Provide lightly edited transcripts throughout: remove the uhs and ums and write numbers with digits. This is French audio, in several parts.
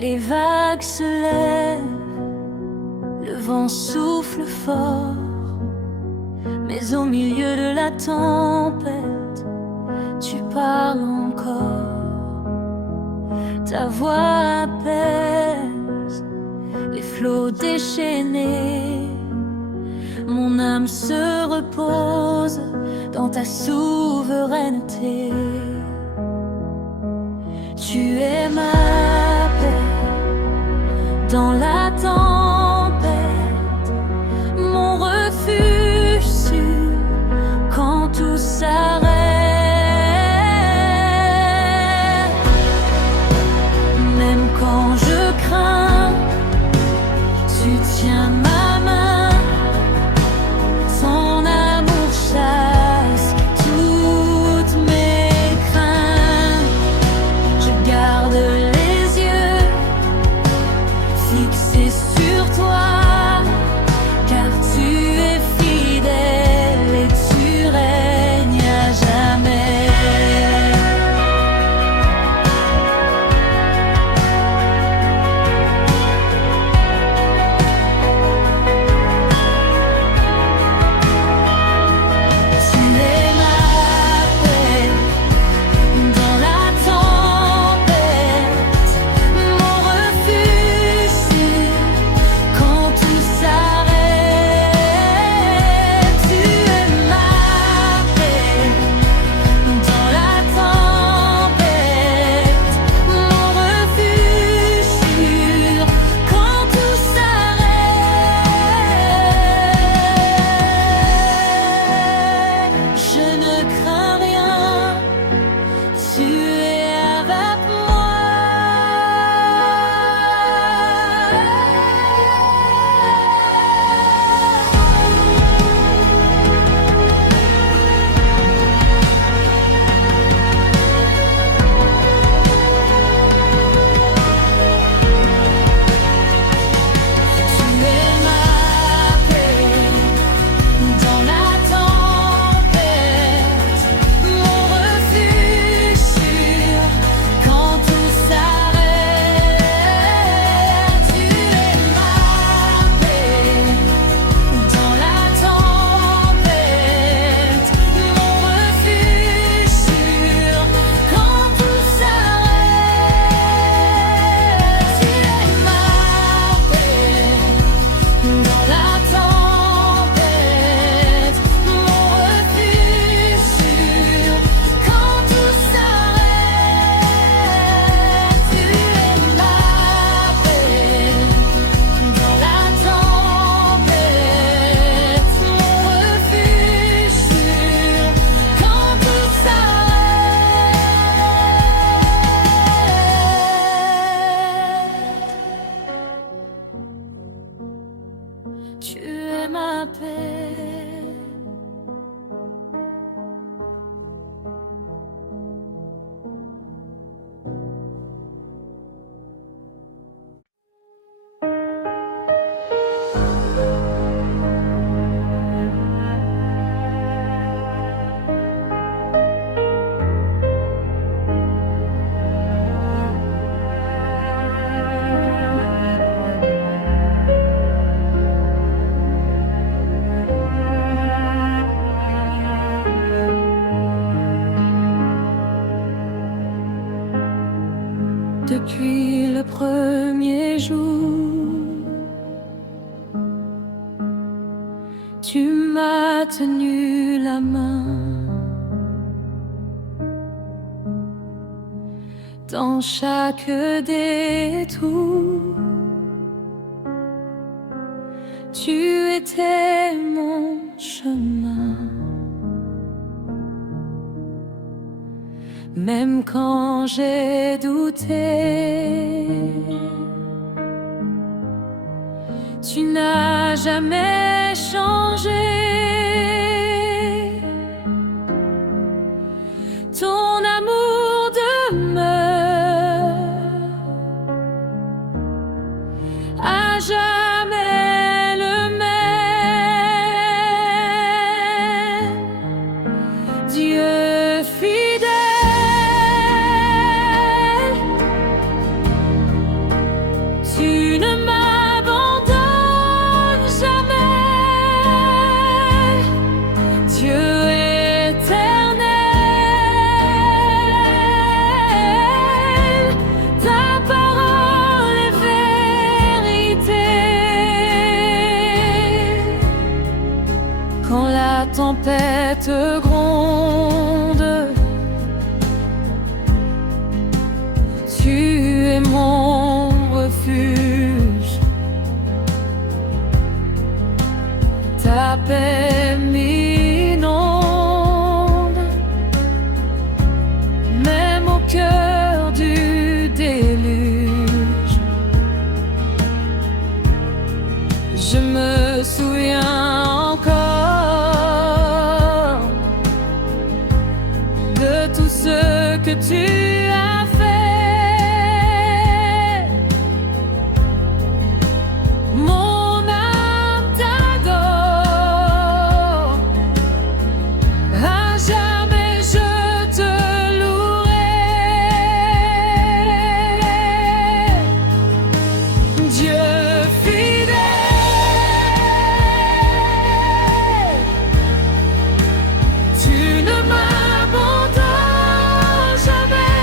Les vagues se lèvent, le vent souffle fort, mais au milieu de la tempête, tu parles encore. Ta voix apaise les flots déchaînés. Mon âme se repose dans ta souveraineté. Tu es ma paix dans la tempête, mon refuge sûr quand tout s'arrête. Même quand je crains, tu tiens ma main. Ton amour chasse toutes mes craintes. Je garde les yeux fixés sur toi, car tu es fidèle et tu règnes à jamais. Tu es ma paix dans la tempête, mon refuge sûr quand tout s'arrête. Tu es ma paix dans la tempête, mon refuge sûr quand tout s'arrête. Je ne crains rien, tu es avec moi. Tu es ma paix dans la tempête, mon refuge sûr quand tout s'arrête. Tu es ma paix dans la tempête, mon refuge sûr quand tout s'arrête. Tu es ma paix dans la tempête, mon refuge sûr quand tout s'arrête. Tu es ma paix dans la tempête, mon refuge sûr quand tout s'arrête. Tu es ma paix. Depuis le premier jour, tu m'as tenu la main. Dans chaque détour, tu étais mon chemin. Même quand j'ai douté, tu n'as jamais changé. Ton amour demeure à jamais le même. Dieu fidèle, tempête gronde, tu es mon refuge. Ta paix m'inonde, même au cœur du déluge. Je me souviens encore de tout ce que tu as fait. Mon âme t'adore, à jamais je te louerai. Dieu fidèle, tu ne m'abandonnes jamais.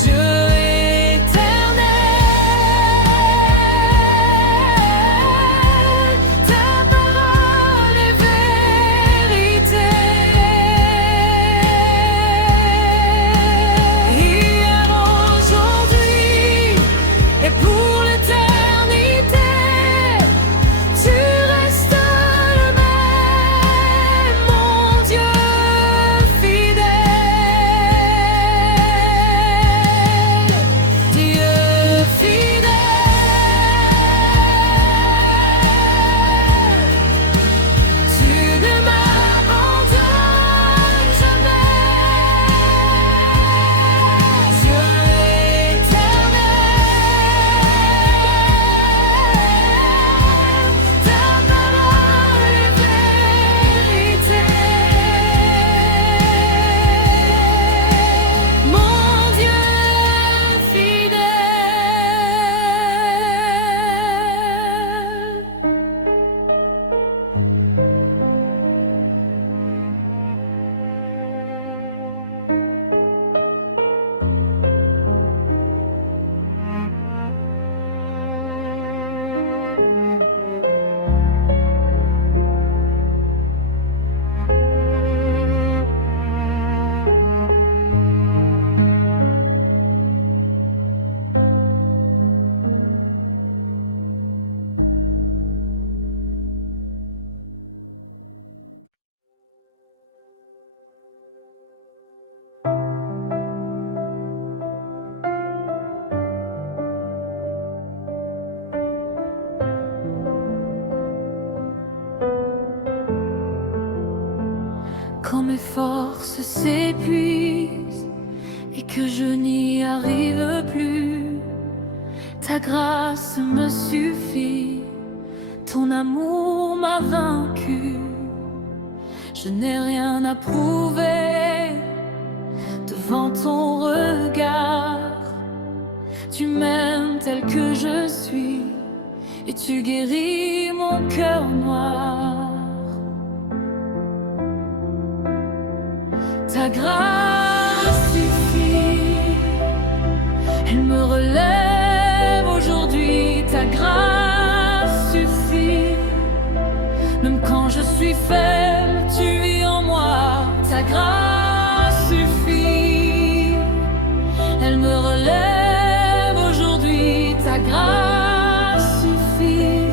Dieu éternel, ta parole est vérité. Hier, aujourd'hui et pour l'éternité, tu restes le même, mon Dieu fidèle. Dieu fidèle, tu ne m'abandonnes jamais. Dieu éternel, ta parole est vérité. Mon Dieu quand mes forces s'épuisent et que je n'y arrive plus, ta grâce me suffit, ton amour m'a vaincu. Je n'ai rien à prouver devant ton regard. Tu m'aimes tel que je suis et tu guéris mon cœur noir. Ta grâce suffit, elle me relève aujourd'hui. Ta grâce suffit, même quand je suis faible, tu vis en moi. Ta grâce suffit, elle me relève aujourd'hui. Ta grâce suffit,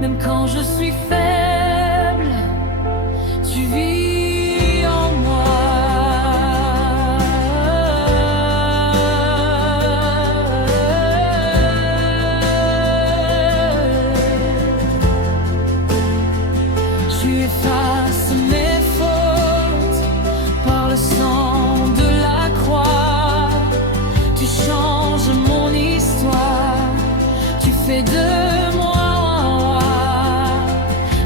même quand je suis faible, tu vis en moi. Tu effaces mes fautes par le sang de la croix. Tu changes mon histoire, tu fais de moi un roi.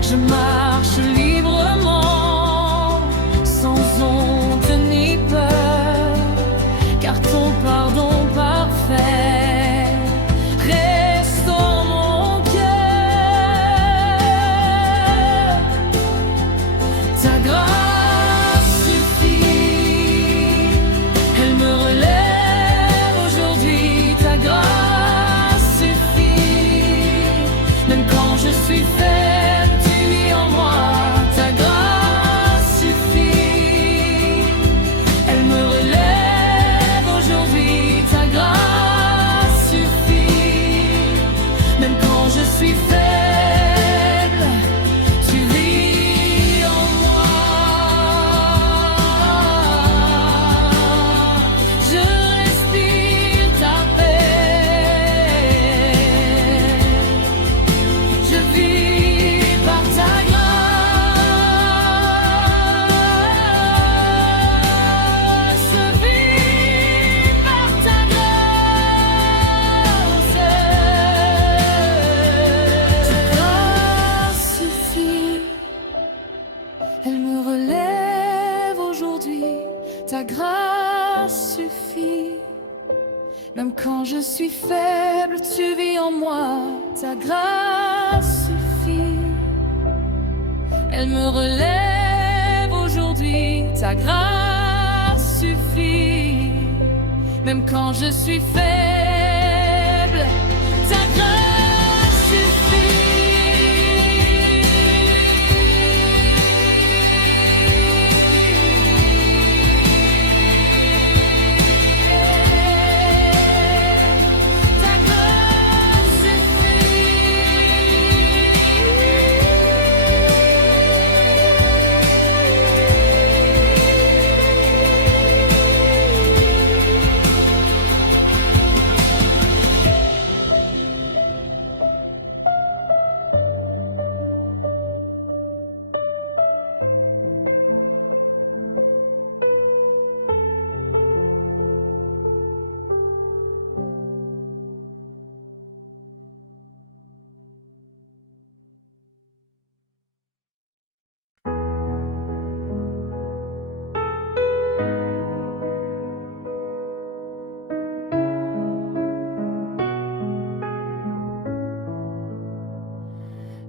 Je marche librement, sans honte ni peur, car ton pardon parfait restaure mon cœur. Ta grâce suffit, elle me relève aujourd'hui. Ta grâce suffit, suis faible, tu vis en moi. Je respire ta paix. Je vis par ta grâce. Je vis par ta grâce. Ta grâce suffit. Elle me relève aujourd'hui. Ta grâce suffit. Même quand je suis faible, tu vis en moi. Ta grâce suffit. Elle me relève aujourd'hui. Ta grâce suffit. Même quand je suis faible, ta grâce suffit. Ta grâce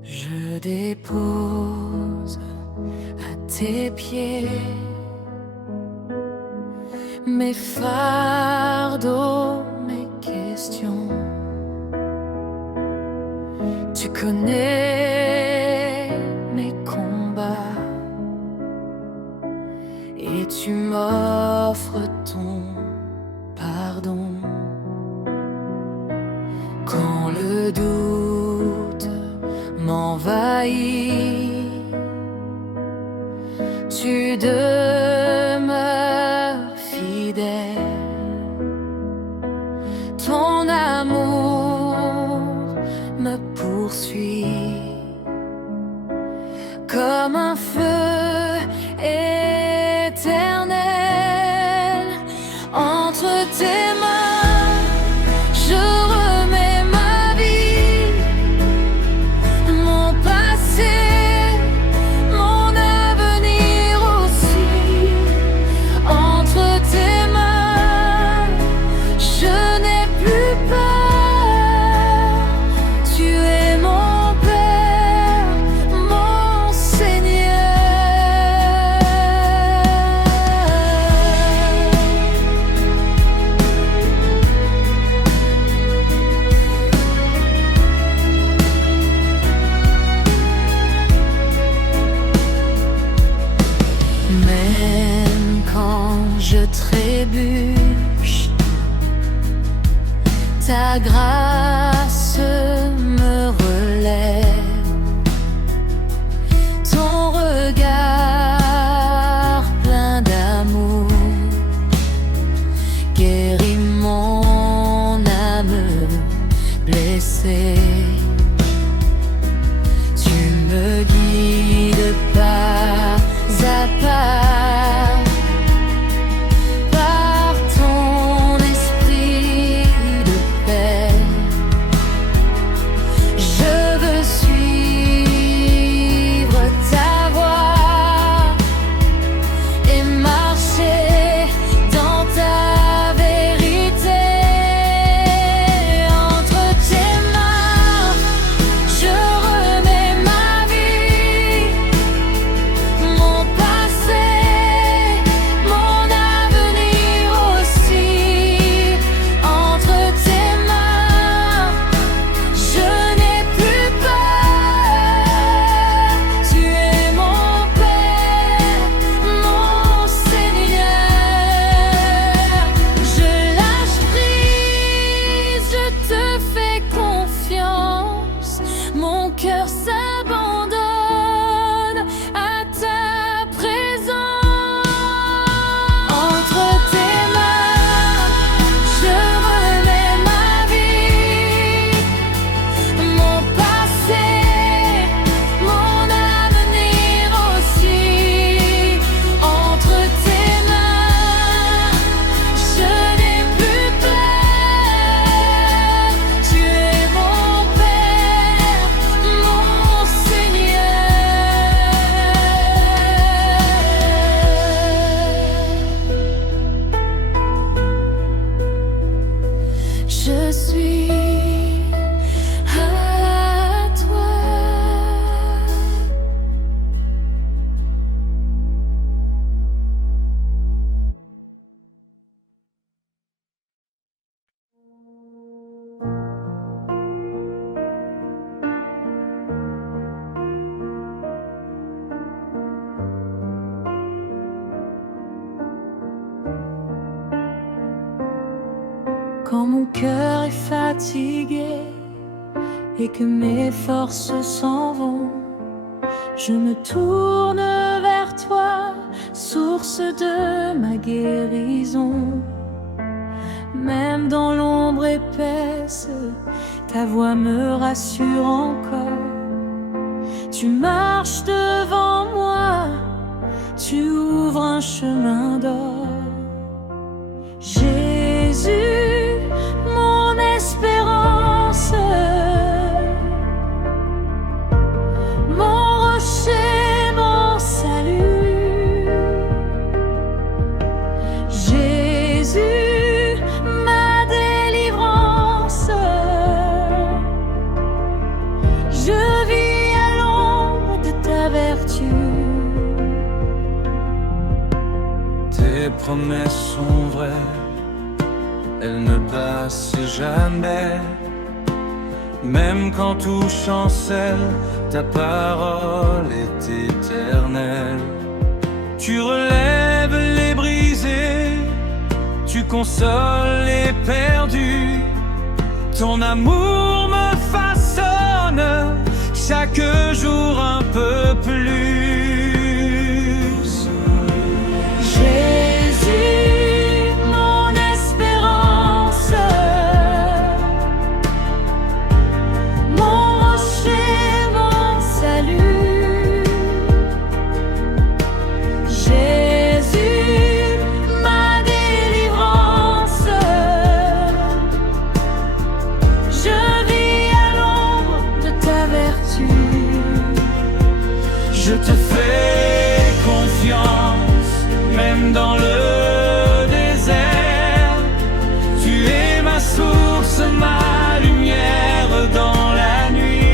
je dépose à tes pieds mes fardeaux, mes questions. Tu connais mes combats et tu m'offres ton pardon. Quand le doute m'envahit, tu demeures fidèle. Ton amour me poursuit comme un feu éternel. Entre tes mains, je remets ma vie, mon passé, mon avenir aussi. Entre tes mains, je n'ai plus peur. Tu es mon Père, mon Seigneur. Même quand je trébuche, ta grâce me relève. Ton regard plein d'amour guérit mon âme blessée. Tu me guides pas à pas par ton esprit de paix. Je veux suivre ta voie et marcher dans ta vérité. Entre tes mains, je remets ma vie, mon cœur est fatigué et que mes forces s'en vont, je me tourne vers toi, source de ma guérison. Même dans l'ombre épaisse, ta voix me rassure encore. Tu marches devant moi, tu ouvres un chemin d'or. Jésus, mon espérance, mon rocher, mon salut. Jésus, ma délivrance. Je vis à l'ombre de ta vertu. Tes promesses sont vraies, elles ne passent jamais. Même quand tout chancelle, ta parole est éternelle. Tu relèves les brisés, tu consoles les perdus. Ton amour me façonne chaque jour un peu plus. Jésus, mon espérance, mon rocher, mon salut. Jésus, ma délivrance. Je vis à l'ombre de ta vertu. Je te fais confiance, même dans le désert. Tu es ma source, ma lumière dans la nuit.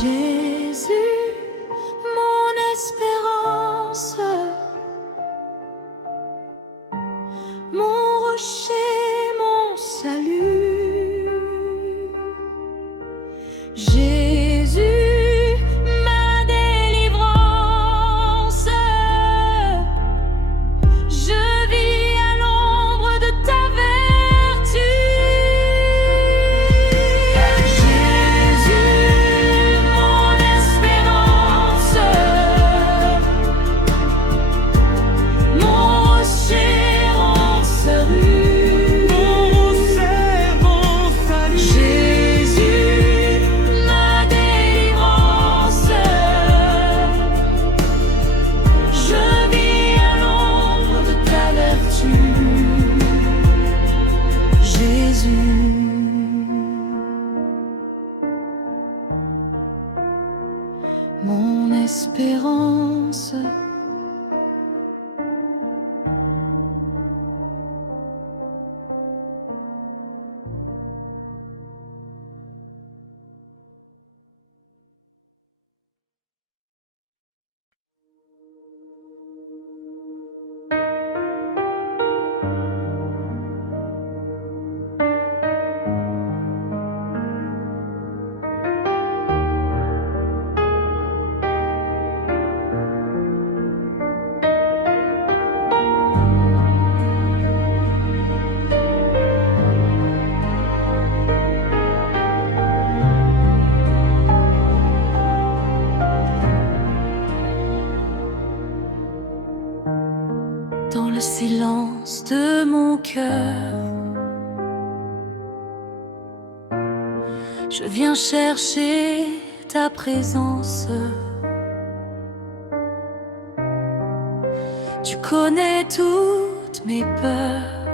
Jésus, mon espérance, mon rocher, mon salut. Jésus, ma délivrance. Je vis à l'ombre de ta vertu. Jésus, mon espérance, mon rocher, mon salut. Jésus, ma délivrance. Je vis à l'ombre de ta vertu. Jésus, mon espérance. Dans le silence de mon cœur, je viens chercher ta présence. Tu connais toutes mes peurs,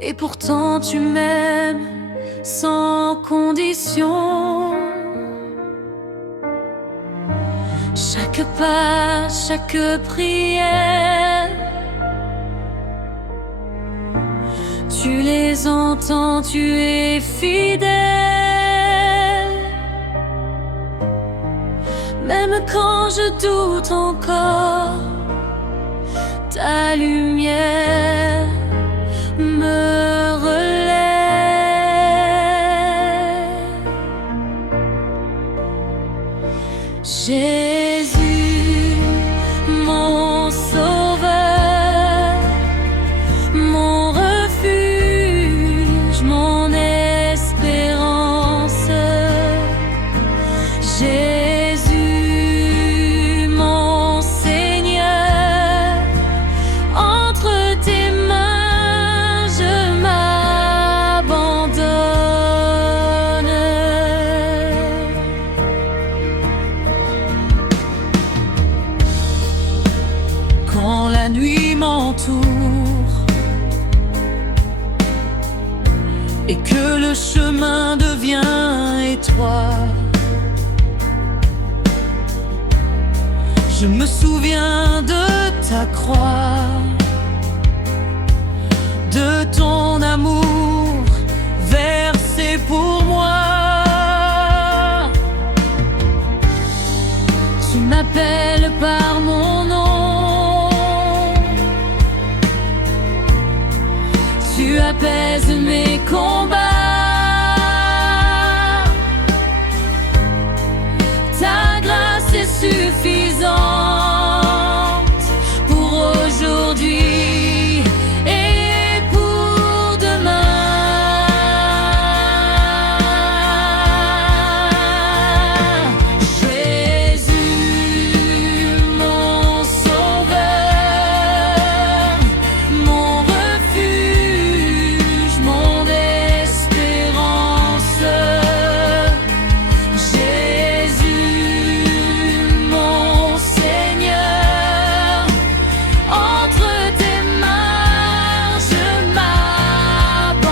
et pourtant tu m'aimes sans condition. Chaque pas, chaque prière, tu les entends, tu es fidèle. Même quand je doute encore, ta lumière me relève. Jésus, mon sauveur, et que le chemin devient étroit. Je me souviens de ta croix, de ton amour versé pour moi. Tu m'appelles par mon nom, tu apaises mes combats. Ta grâce est suffisante pour aujourd'hui et pour demain. Jésus, mon sauveur, mon refuge, mon espérance. Jésus, mon Seigneur, entre tes mains je m'abandonne.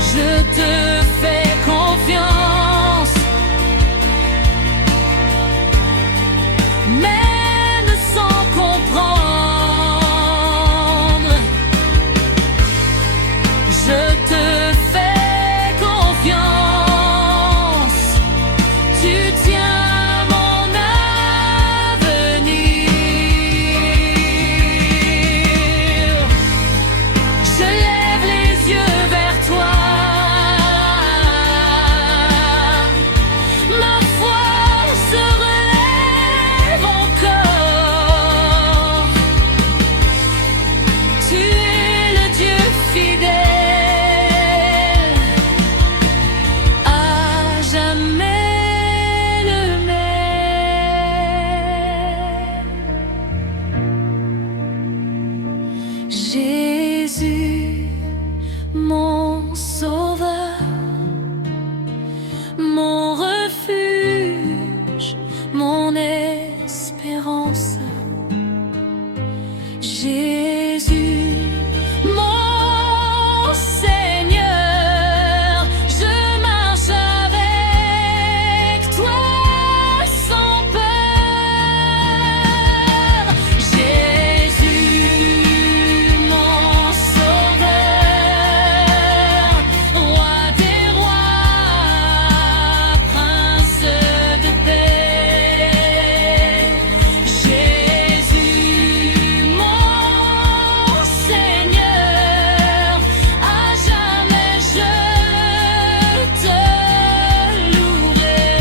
Je te fais confiance, même sans comprendre. Je te fais confiance, tu tiens mon avenir. Je lève les yeux vers toi, ma foi se relève encore. Tu es le Dieu fidèle, à jamais le même. Jésus, mon sauveur, mon refuge, mon espérance. Jésus, mon Seigneur, je marche avec toi sans peur. Jésus, mon sauveur, roi des rois, prince de paix. Jésus, mon Seigneur, à jamais je te louerai.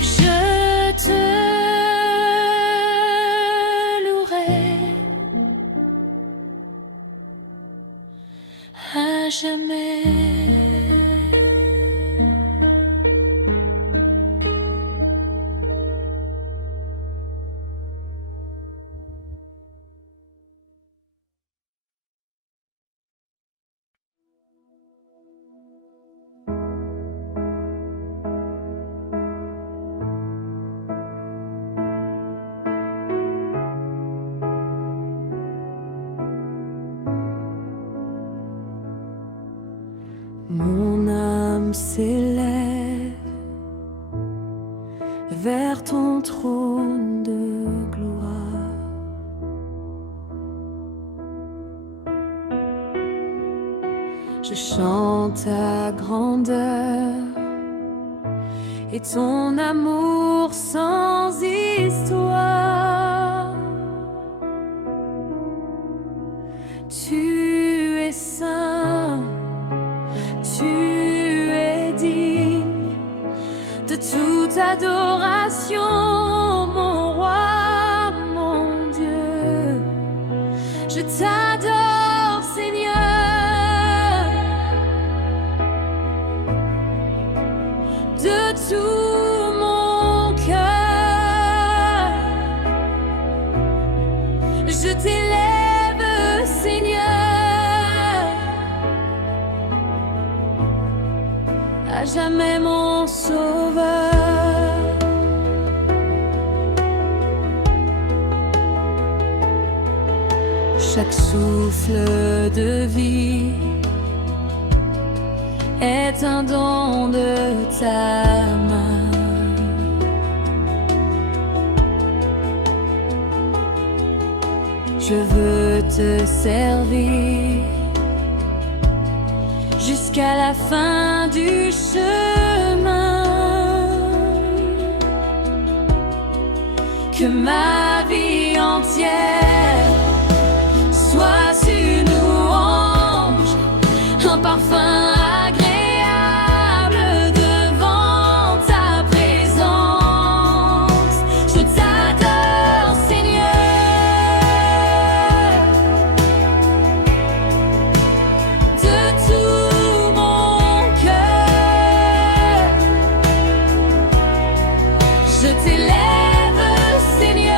Je te louerai à jamais. Mon âme s'élève vers ton trône de gloire. Je chante ta grandeur et ton amour sans histoire. Tu es saint, tu es digne de toute adoration, mon roi, mon Dieu. Je t'adore, Seigneur, de tout mon cœur. Je t'élève, Seigneur, à jamais mon sauveur. Chaque souffle de vie est un don de ta main. Je veux te servir jusqu'à la fin du chemin. Que ma vie entière soit une louange, un parfum agréable devant ta présence. Je t'adore, Seigneur, de tout mon cœur. Je t'élève, Seigneur,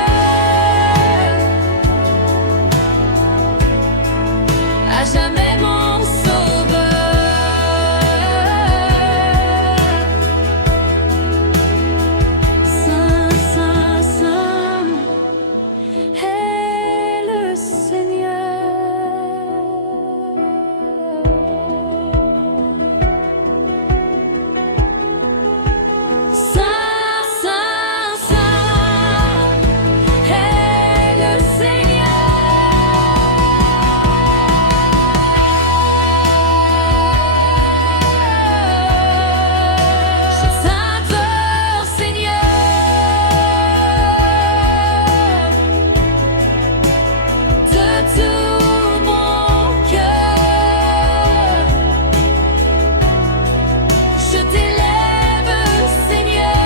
à jamais mon sauveur. Saint, Saint, Saint est le Seigneur. Saint, Saint, Saint est le Seigneur. Je t'adore, Seigneur, de tout mon cœur. Je t'élève, Seigneur,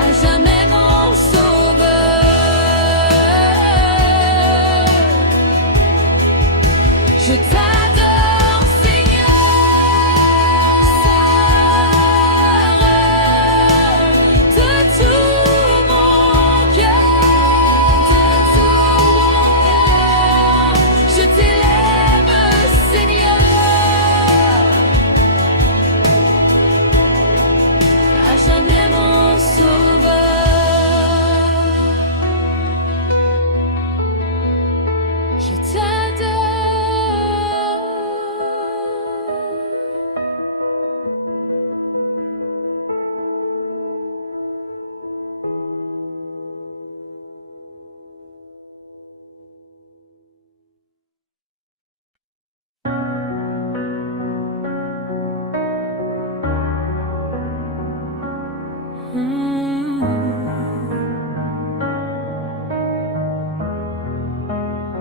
à jamais mon sauveur. Je t'adore, Seigneur, de tout mon cœur, Je t'élève, Seigneur, à jamais mon sauveur. Je t'adore.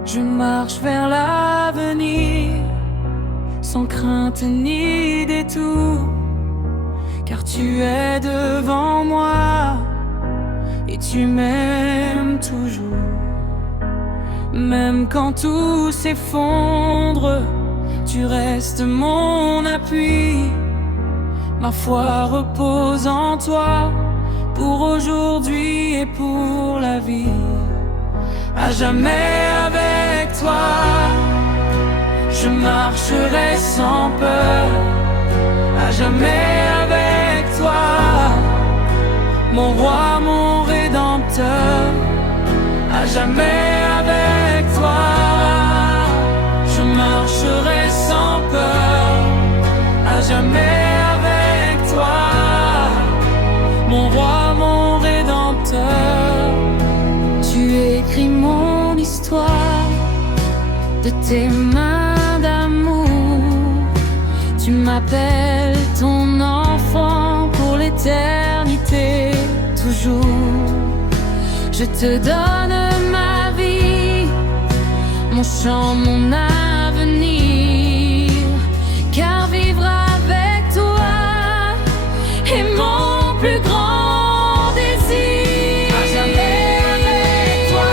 Je marche vers l'avenir, sans crainte ni détour, car tu es devant moi et tu m'aimes toujours. Même quand tout s'effondre, tu restes mon appui. Ma foi repose en toi, pour aujourd'hui et pour la vie. À jamais avec toi, je marcherai sans peur. À jamais avec toi, mon roi, mon rédempteur. À jamais avec toi, je marcherai sans peur. À jamais avec toi, mon roi, mon rédempteur. Tu écris mon histoire de tes mains d'amour. Tu m'appelles ton enfant pour l'éternité, toujours. Je te donne ma vie, mon chant, mon avenir, car vivre avec toi est mon plus grand désir. À jamais avec toi,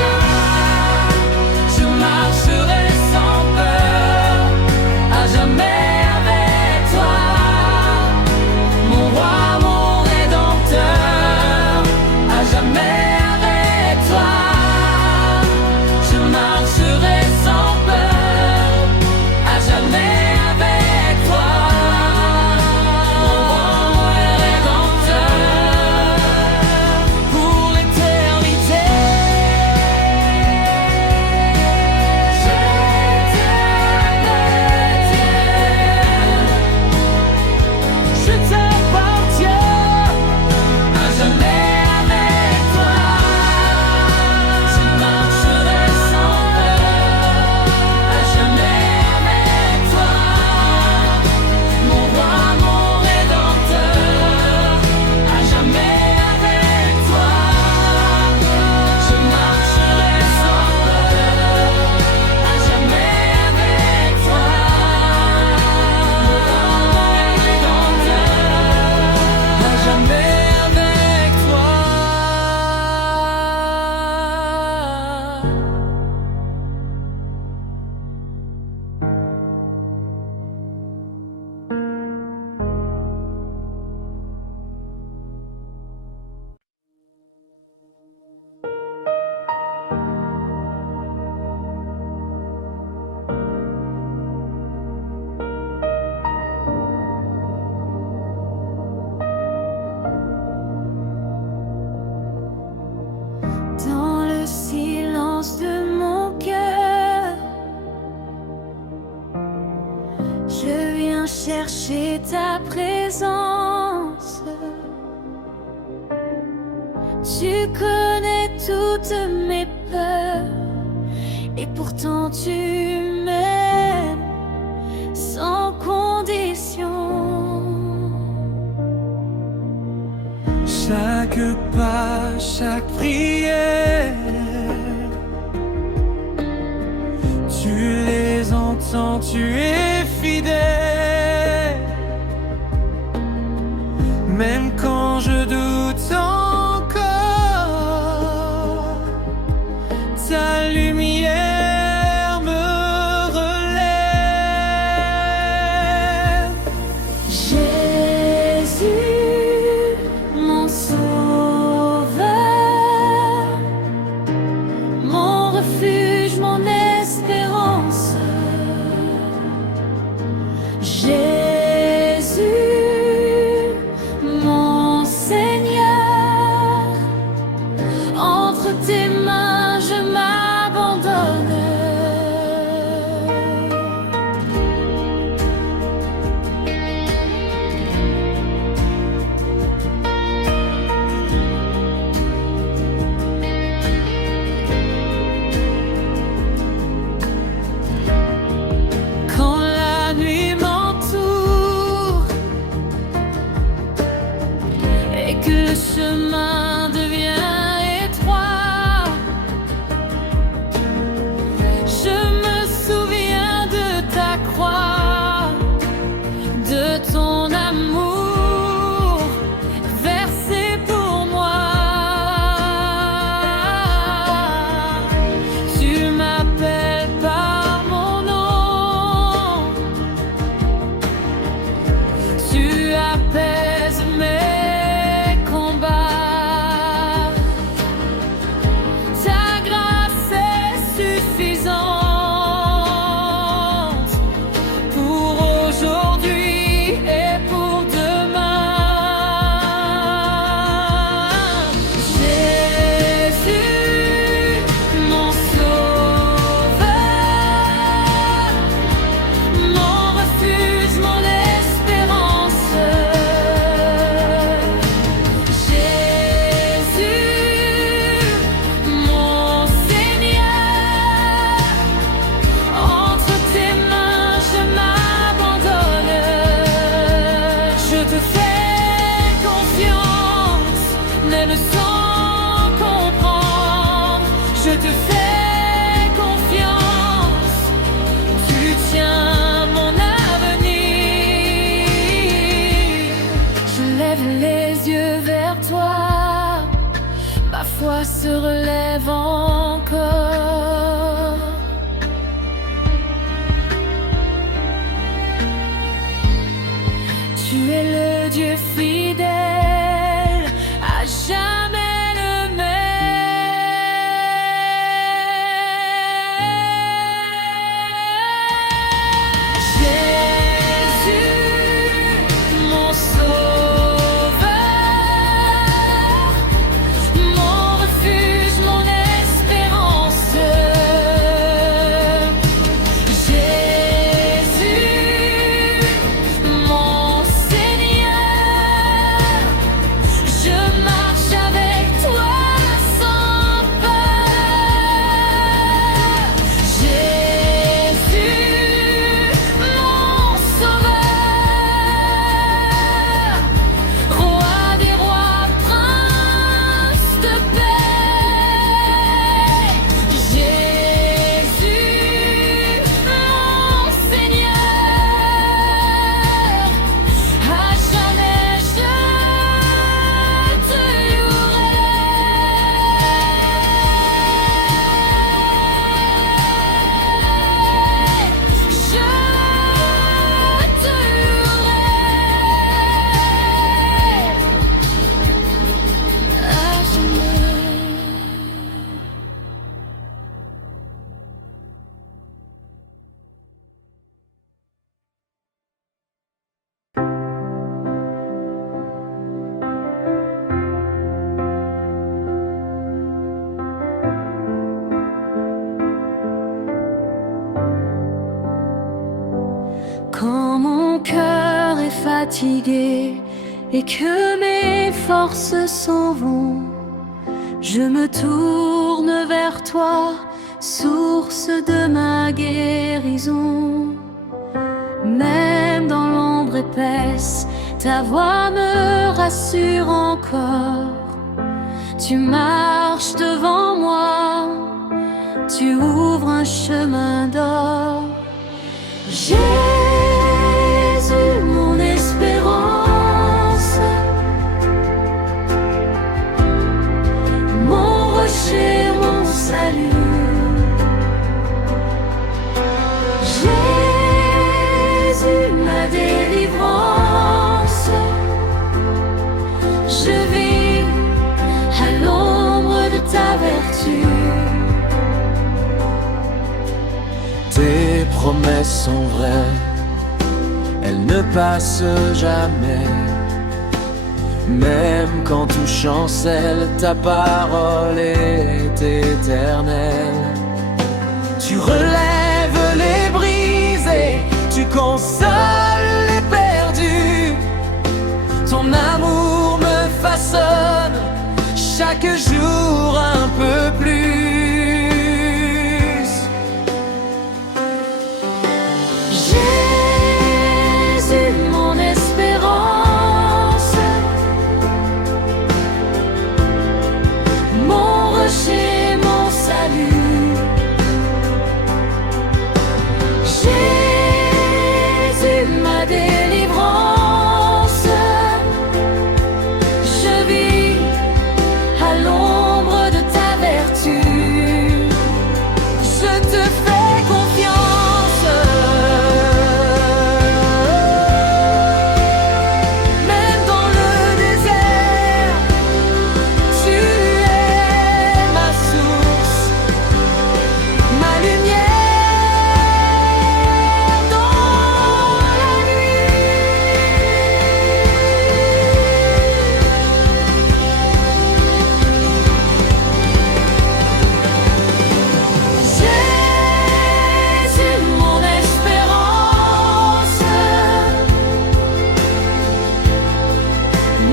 je marcherai sans peur. À jamais avec toi, mon roi, mon rédempteur. À jamais avec toi, je marcherai sans peur. Tu connais toutes mes peurs, et pourtant tu m'aimes sans condition. Chaque pas, chaque prière, tu les entends, tu es fidèle. Même quand je doute encore, ta lumière me relève. Jésus, mon sauveur, mon refuge, mon espérance. Jésus, mon Seigneur, entre tes mains je m'abandonne. Quand la nuit m'entoure et que le chemin devient étroit, je me souviens de ta croix, de ton amour versé pour moi. Tu m'appelles par mon nom, tu apaises mes combats. Ta grâce est suffisante pour aujourd'hui et pour demain. Jésus, mon sauveur, mon refuge, mon espérance. Jésus, mon Seigneur, entre tes mains je m'abandonne. Je te fais confiance, même sans comprendre. Je te fais confiance, tu tiens mon avenir. Je lève les yeux vers toi, ma foi se relève encore. Tu es le Dieu fidèle, à jamais le même. Jésus, mon sauveur, mon refuge, mon espérance. Jésus, mon Seigneur, je marche avec toi sans peur. Jésus, mon sauveur, roi des rois, prince de paix. Jésus, mon Seigneur, à jamais je te louerai. Je te louerai à jamais. Quand mon cœur est fatigué et que mes forces s'en vont, Je me tourne vers toi, source de ma guérison. Même dans l'ombre épaisse, ta voix me rassure encore. Tu marches devant moi, tu ouvres un chemin d'or. Jésus, mon espérance, mon rocher, mon salut. Jésus, ma délivrance, je vis à l'ombre de ta vertu. Tes promesses sont vraies, elles ne passent jamais. Même quand tout chancelle, ta parole est éternelle. Tu relèves les brisés, tu consoles les perdus. Ton amour me façonne chaque jour un peu plus. Jésus, mon espérance, mon rocher, mon salut. Jésus, ma délivrance, je vis à l'ombre de ta vertu. Je te fais confiance, même dans le désert. Tu es ma source, ma lumière dans la Jésus, mon espérance,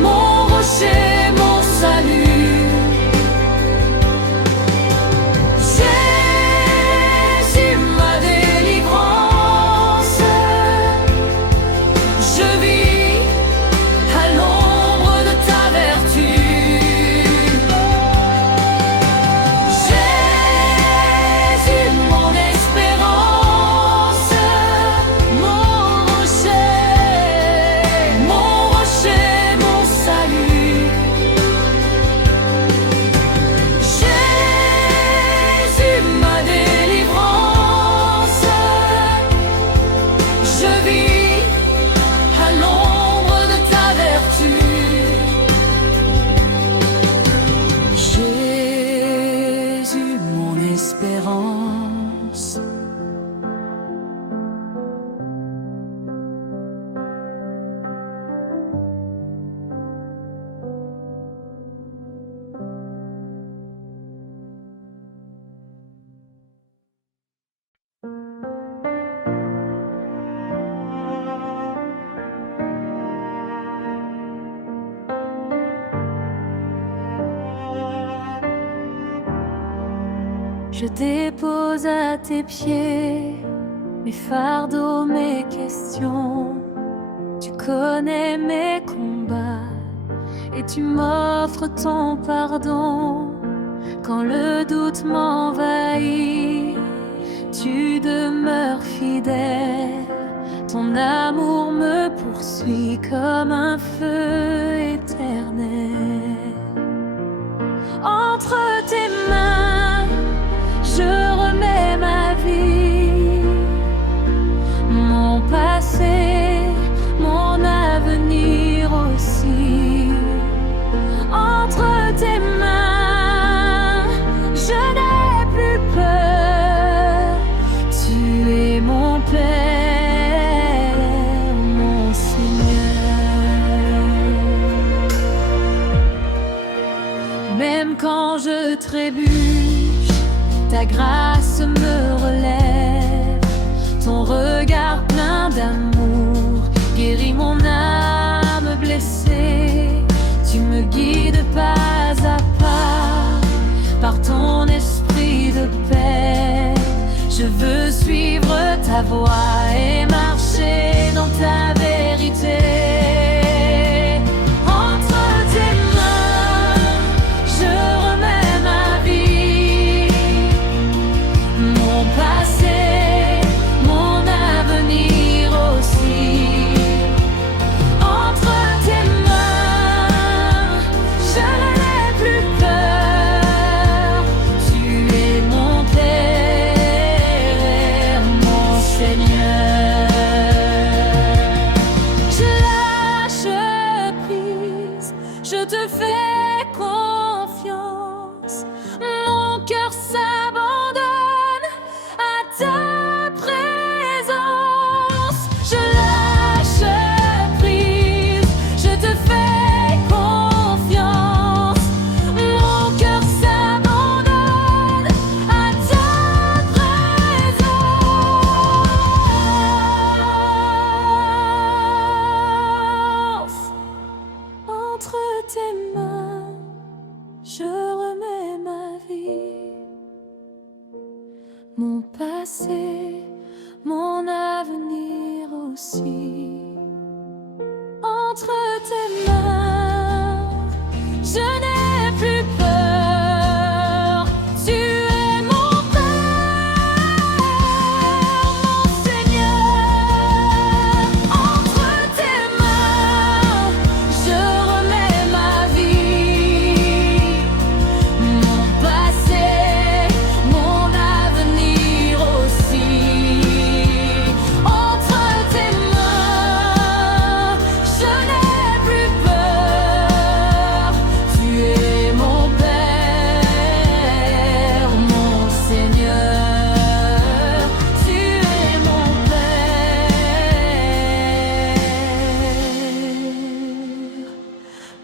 mon rocher, mon salut. Jésus, ma délivrance, je vis à l'ombre de ta vertu. Jésus, mon espérance, mon rocher, mon salut. Jésus, ma délivrance, je vis à l'ombre de ta vertu. Jésus, mon espérance. Je dépose à tes pieds mes fardeaux, mes questions. Tu connais mes combats et tu m'offres ton pardon. Quand le doute m'envahit, tu demeures fidèle. Ton amour me poursuit comme un feu éternel. Entre tes mains, je remets ma vie, mon passé, mon avenir aussi. Entre tes mains, je n'ai plus peur. Tu es mon Père, mon Seigneur. Même quand je trébuche, ta grâce me relève. Ton regard plein d'amour guérit mon âme blessée. Tu me guides pas à pas voie et marcher dans ta vérité. Entre tes mains, je remets ma vie, mon passé, mon avenir aussi. Entre tes mains, je n'ai plus peur. Tu es mon Père, mon Seigneur. Je lâche prise, je te fais confiance. Mon cœur s'abandonne à ta présence. Je lâche prise, je te fais confiance. Mon cœur s'abandonne à ta présence. Entre tes mains, je remets ma vie, mon passé, mon avenir aussi. Entre tes mains, je n'ai plus peur. Tu es mon Père, mon Seigneur. Entre tes mains, je remets ma vie, mon passé, mon avenir aussi. Entre tes mains, je n'ai plus peur. Tu es mon Père, mon Seigneur. Tu es mon Père,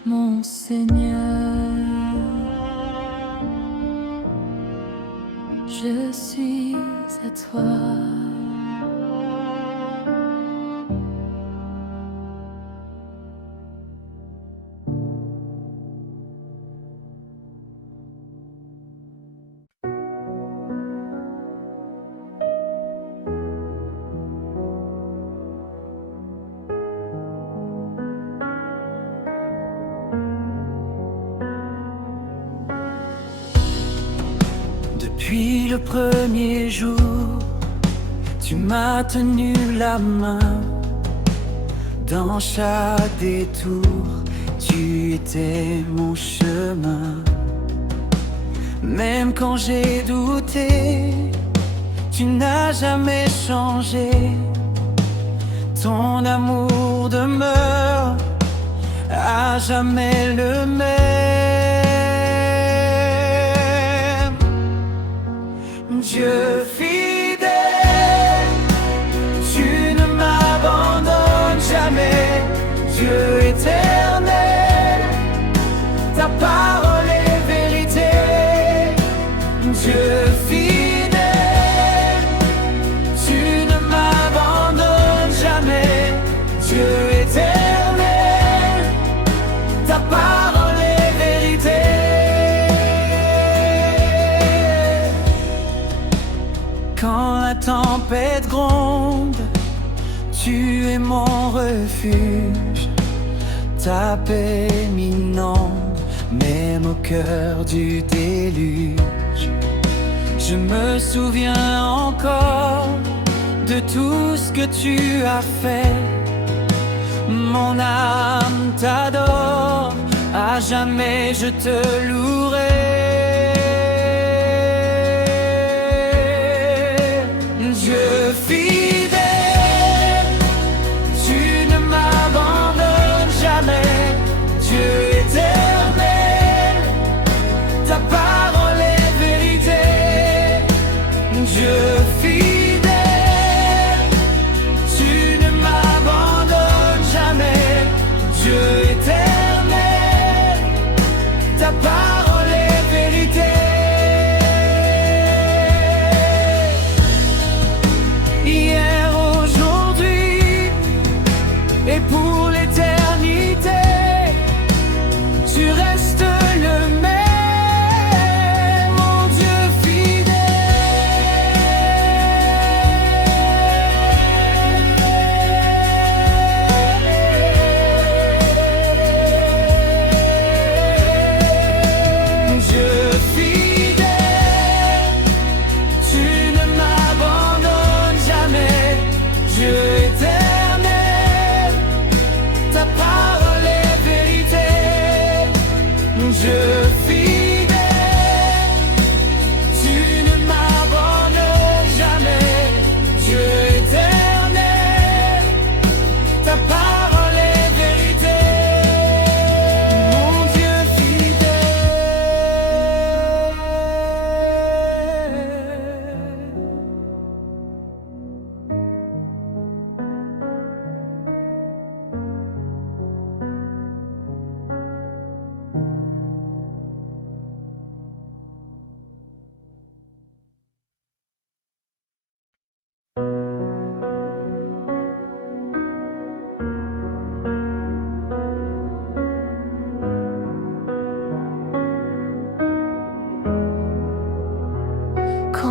mon Seigneur. Je suis à toi. Depuis le premier jour, tu m'as tenu la main. Dans chaque détour, tu étais mon chemin. Même quand j'ai douté, tu n'as jamais changé. Ton amour demeure à jamais le même. Dieu fidèle, tu ne m'abandonnes jamais. Dieu éternel, ta parole est vérité. Dieu fidèle, tu ne m'abandonnes jamais. Dieu éternel, ta parole est vérité. Quand la tempête gronde, tu es mon refuge. Ta paix m'inonde, même au cœur du déluge. Je me souviens encore de tout ce que tu as fait. Mon âme t'adore, à jamais je te louerai. Dieu fidèle, tu ne m'abandonnes jamais. Dieu éternel, ta parole est vérité. Dieu fidèle, tu ne m'abandonnes jamais. Dieu éternel, ta parole est vérité. Hier, aujourd'hui et pour l'éternité,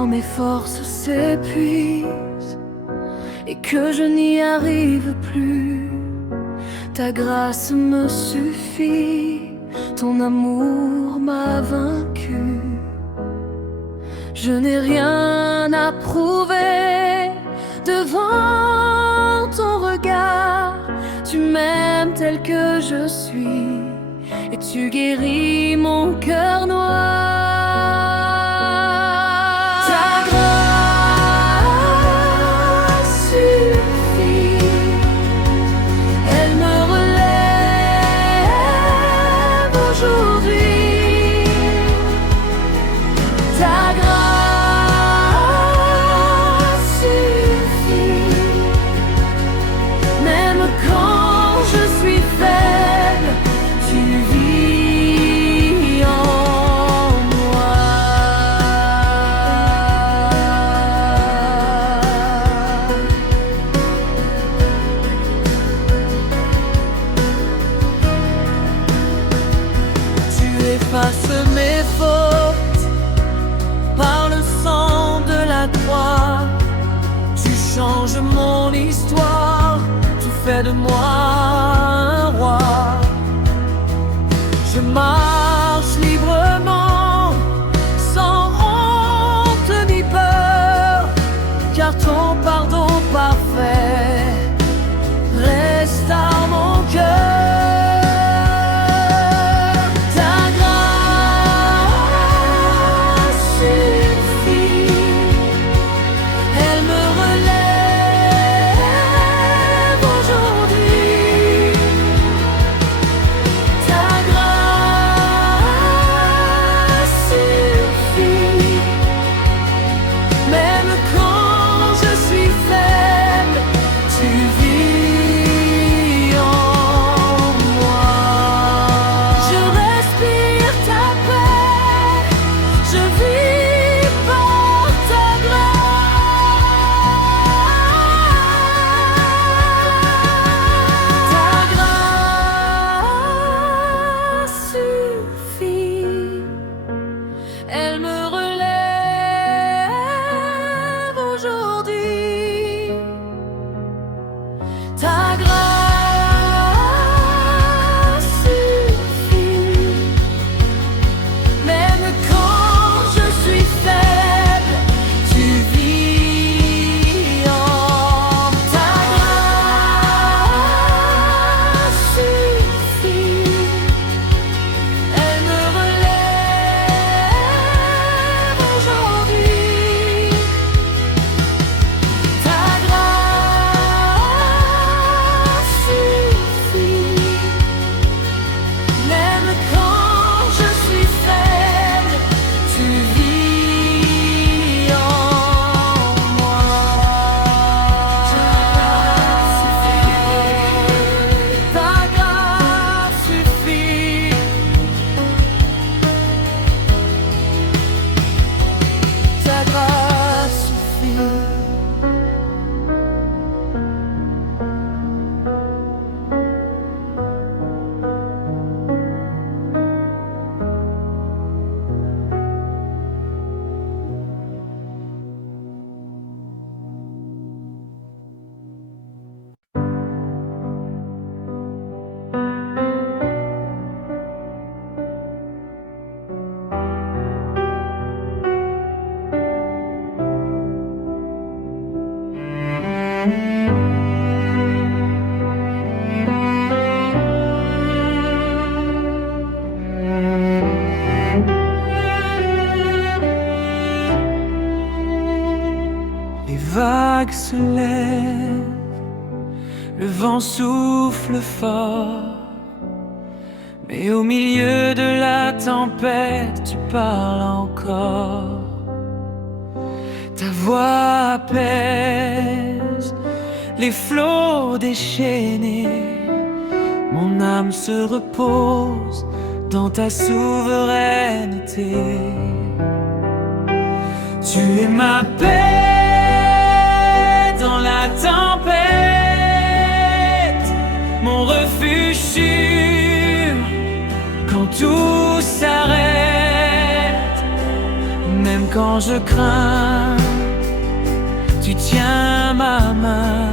mes forces s'épuisent et que je n'y arrive plus, ta grâce me suffit, ton amour m'a vaincu. Je n'ai rien à prouver devant ton regard. Tu m'aimes tel que je suis et tu guéris mon cœur noir. Ta grâce suffit, elle me relève aujourd'hui. Ta grâce suffit, même quand je suis faible, tu vis en moi. Tu effaces mes fautes par le sang de la croix. Tu changes mon histoire, tu fais de moi un roi. Je marche librement, sans honte ni peur, car ton pardon parfait restaure mon cœur. Ta grâce suffit, elle me relève aujourd'hui. Ta grâce suffit, même quand je suis faible, tu vis en moi. Je respire ta paix, je vis par ta grâce. Ta grâce suffit, elle me relève aujourd'hui. Ta grâce suffit, même quand je suis faible, tu vis en ta grâce suffit, elle me relève aujourd'hui. Ta grâce suffit, même quand je suis faible, tu vis en moi. Ta grâce suffit. Ta grâce suffit. Les vagues se lèvent, le vent souffle fort, mais au milieu de la tempête, tu parles encore. Ta voix apaise les flots déchaînés, mon âme se repose dans ta souveraineté. Tu es ma paix dans la tempête, mon refuge sûr quand tout s'arrête, même quand je crains, tu tiens ma main.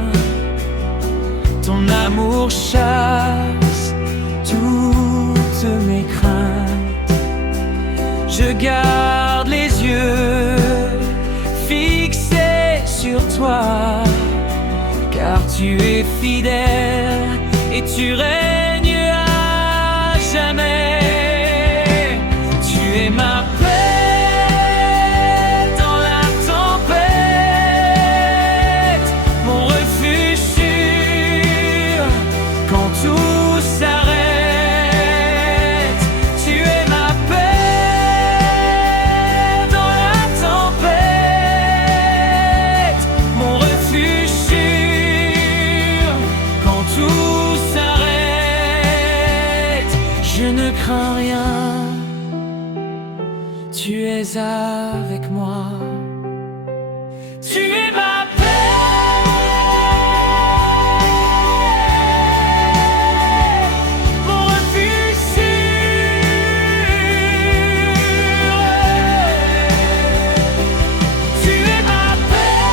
Ton amour chasse toutes mes craintes. Je garde les yeux fixés sur toi, car tu es fidèle et tu règnes à jamais. Tu es ma paix dans la tempête, mon refuge sûr quand tout s'arrête. Tu es ma paix dans la tempête, mon refuge sûr quand tout s'arrête. Je ne crains rien, tu es avec moi. Tu es ma paix, mon refuge sûr. Tu es ma paix,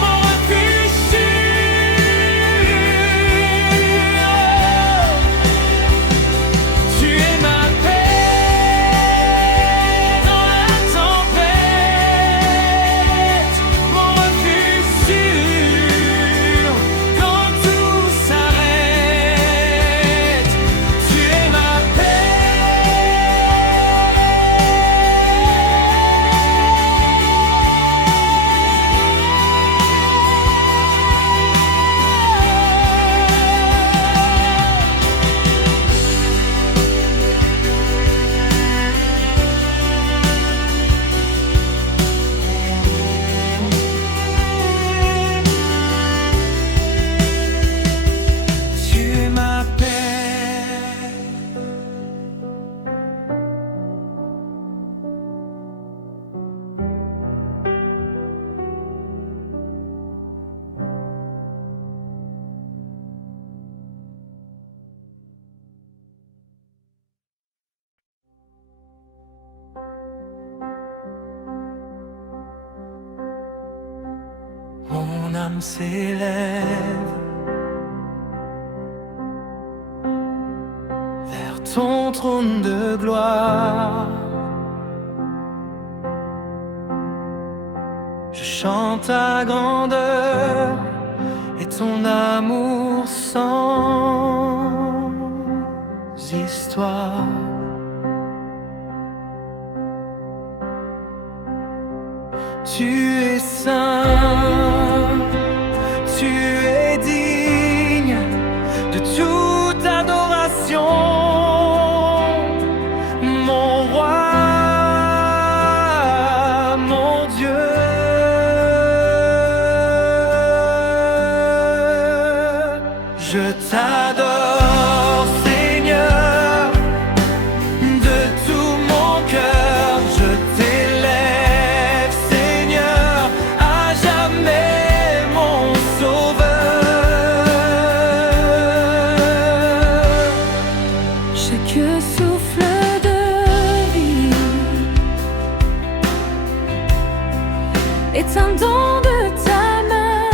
mon refuge sûr. Tu es ma paix dans la tempête, mon refuge sûr quand tout s'arrête. Tu es ma Tu es ma paix. Mon âme s'élève vers ton trône de gloire. Je chante ta grandeur et ton amour sans histoire. Tu es saint, tu es digne de toute adoration, mon roi, mon Dieu. Je t'adore, Seigneur, de tout mon cœur. Je t'élève, Seigneur, à jamais mon sauveur. Chaque souffle de vie est un don de ta main.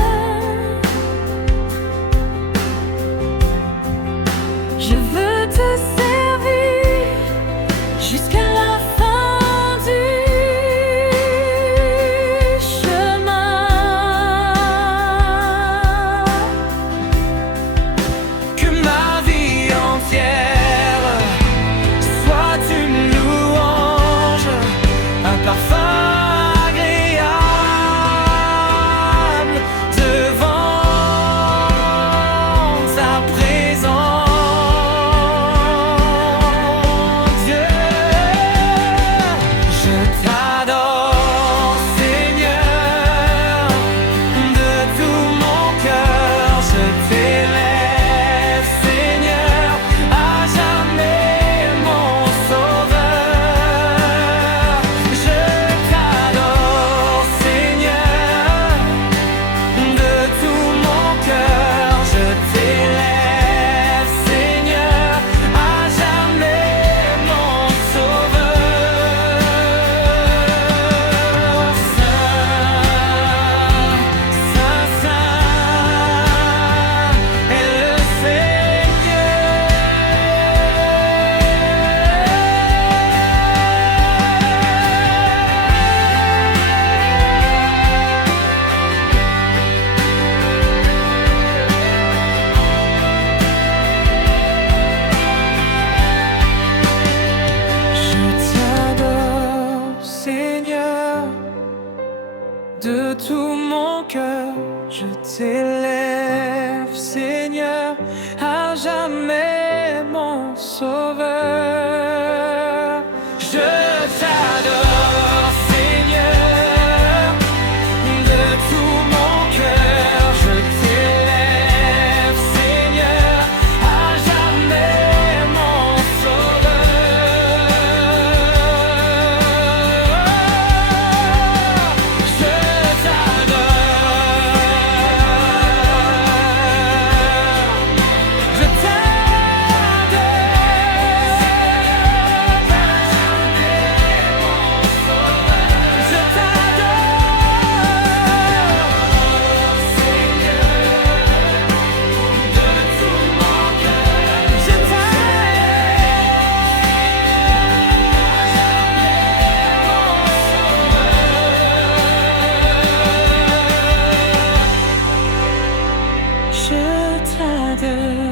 je t'adore.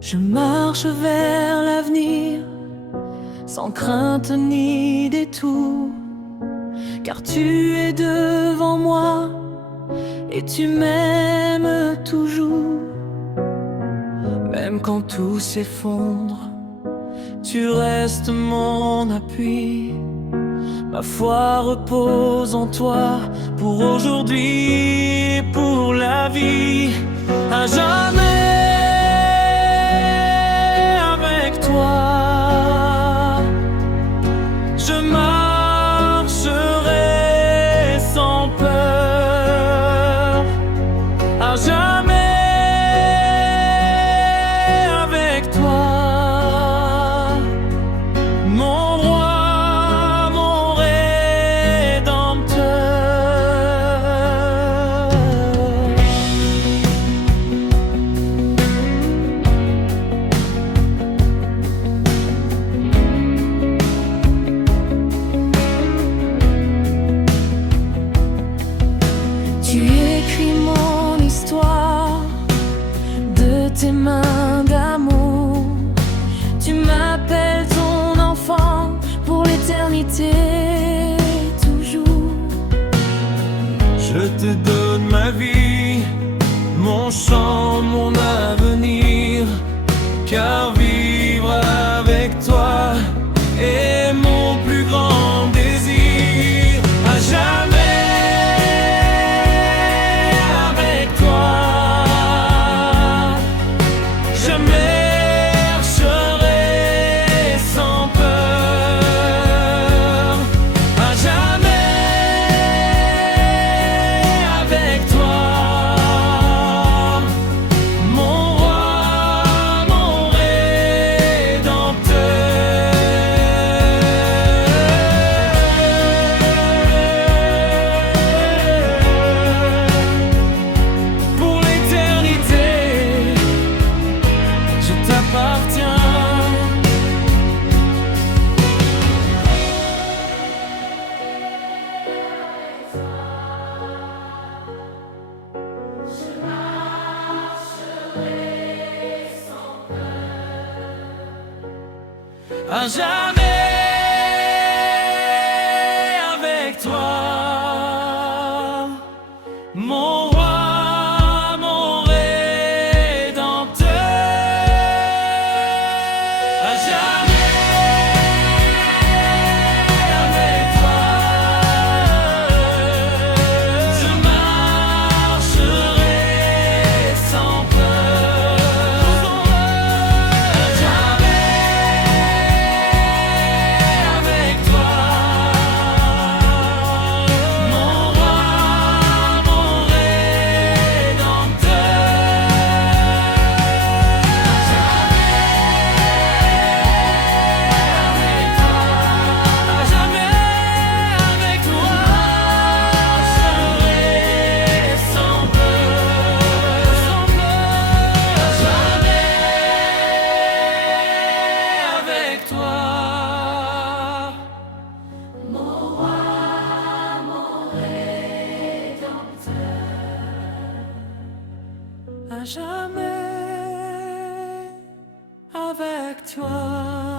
Je marche vers l'avenir, sans crainte ni détour, car tu es devant moi et tu m'aimes toujours. Même quand tout s'effondre, tu restes mon appui. Ma foi repose en toi, pour aujourd'hui, pour la vie, à jamais. Je marcherai sans peur, à jamais avec toi, mon roi, mon rédempteur. Tu écris mon histoire de tes mains d'amour. Tu m'appelles ton enfant pour l'éternité, toujours. Je te donne ma vie, mon chant, mon avenir, car vivre avec toi est mon plus grand désir, à jamais. À jamais avec toi, mon roi, mon rédempteur. À jamais avec toi, je marcherai sans peur. À jamais avec toi.